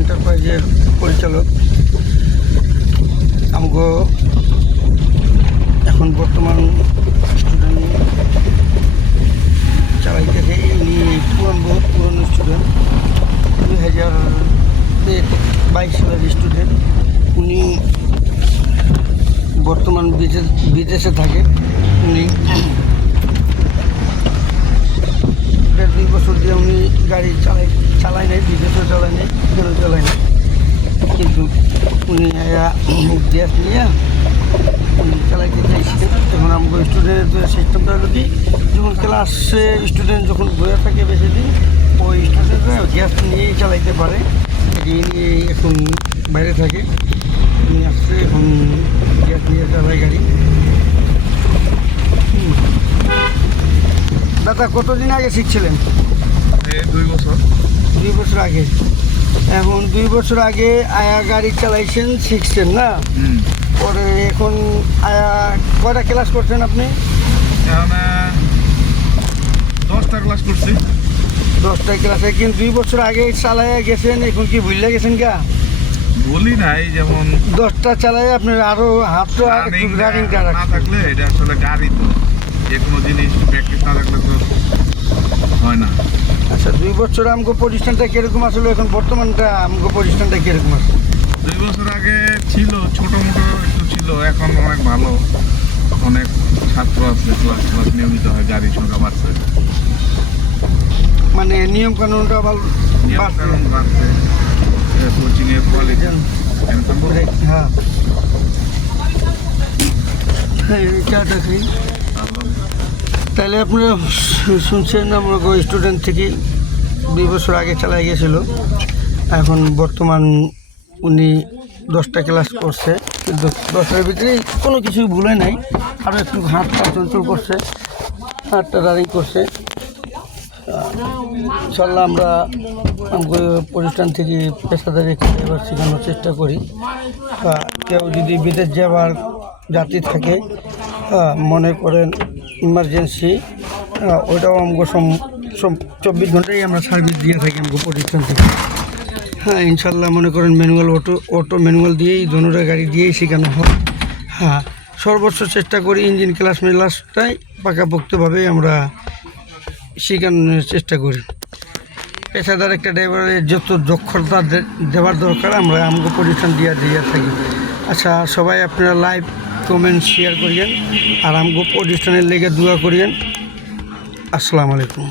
এন্টারপ্রাইজের পরিচালক। আমগো এখন বর্তমান স্টুডেন্ট চালাইতেছে, ইনি বহুত পুরনো স্টুডেন্ট, 2022 সালের স্টুডেন্ট। উনি বর্তমান বিদেশে থাকে। উনি 1.5-2 বছর দিয়ে উনি গাড়ি চালায় নাই, বিদেশেও চালায় নাই, এখানেও চালায় নাই, কিন্তু উনি গ্যাস নিয়ে উনি চালাইতে চাইছে। এখন আমাদের স্টুডেন্টের সিস্টেমটা হলো কি, যখন ক্লাসে স্টুডেন্ট যখন বয়ে থাকে বেশি দিন, ওই স্টুডেন্টরা গ্যাস নিয়েই চালাইতে পারে। ইনি এখন বাইরে থাকে, উনি আসছে এখন গ্যাস নিয়ে চালায় গাড়ি। দাদা কতদিন আগে শিখছিলেন? 2 বছর। 2 বছর আগে। এখন 2 বছর আগে আয়া গাড়ি চালাইছেন, শিখছেন না? পরে এখন আয়া কয়টা ক্লাস করছেন আপনি? এখন 10টা ক্লাস করছি। 10টা ক্লাসে, কিন্তু 2 বছর আগে চালাইয়া গেছেন, এখন কি ভুলে গেছেন গা? বলি নাই, যেমন 10টা চালাই আপনার আরো হাতটা রানিংটা না থাকলে এটা আসলে গাড়ি তো, যে কোনো জিনিস প্র্যাকটিস না থাকলে তো হয় না। আচ্ছা, 2 বছর আমগো প্রতিষ্ঠানটা কিরকম আসলে, এখন বর্তমানটা আমগো প্রতিষ্ঠানটা কিরকম আছে? 2 বছর আগে ছিল ছোট মোটো একটু ছিল, এখন অনেক ভালো, অনেক ছাত্র আছে, ক্লাস নিয়মিত হয়, গাড়ির সংখ্যা বাড়ছে, মানে নিয়ম কানুনটা ভালো বাড়ছে। বাড়ছে, কোচিংয়ের কোয়ালিটি। হ্যাঁ, এটা দেখি। তাহলে আপনারা শুনছেন, আমরা স্টুডেন্ট থেকে 2 বছর আগে চালাই গেছিল, এখন বর্তমান উনি 10টা ক্লাস করছে, কিন্তু 10টার ভিতরে কোনো কিছুই ভুলে নাই, আরও একটু হাতটা চঞ্চল করছে, হাতটা রানিং করছে। ইনশাল্লাহ আমরা আমাদের প্রতিষ্ঠান থেকে পেশাদারি ড্রাইভার শেখানোর চেষ্টা করি। কেউ যদি বিদেশ যাওয়ার যাত্রী থাকে, মনে করেন ইমার্জেন্সি, ওইটাও আমাকে 24 ঘন্টাই আমরা সার্ভিস দিয়ে থাকি আমাকে প্রতিষ্ঠান থেকে। হ্যাঁ, ইনশাল্লাহ মনে করেন ম্যানুয়াল অটো ম্যানুয়াল দিয়েই দোনোটা গাড়ি দিয়েই শেখানো হয়। হ্যাঁ, সর্বোচ্চ চেষ্টা করি ইঞ্জিন ক্লাসটাই পাকাপোক্তভাবে আমরা শেখানোর চেষ্টা করি। পেশাদার একটা ড্রাইভারের যত দক্ষতা দেওয়ার দরকার আমরা আমাকে প্রতিষ্ঠান দিয়ে থাকি। আচ্ছা, সবাই আপনারা লাইভ কমেন্ট শেয়ার করিয়েন, আর আমাকে প্রতিষ্ঠানের লেগে দোয়া করিয়েন। আসসালামু আলাইকুম।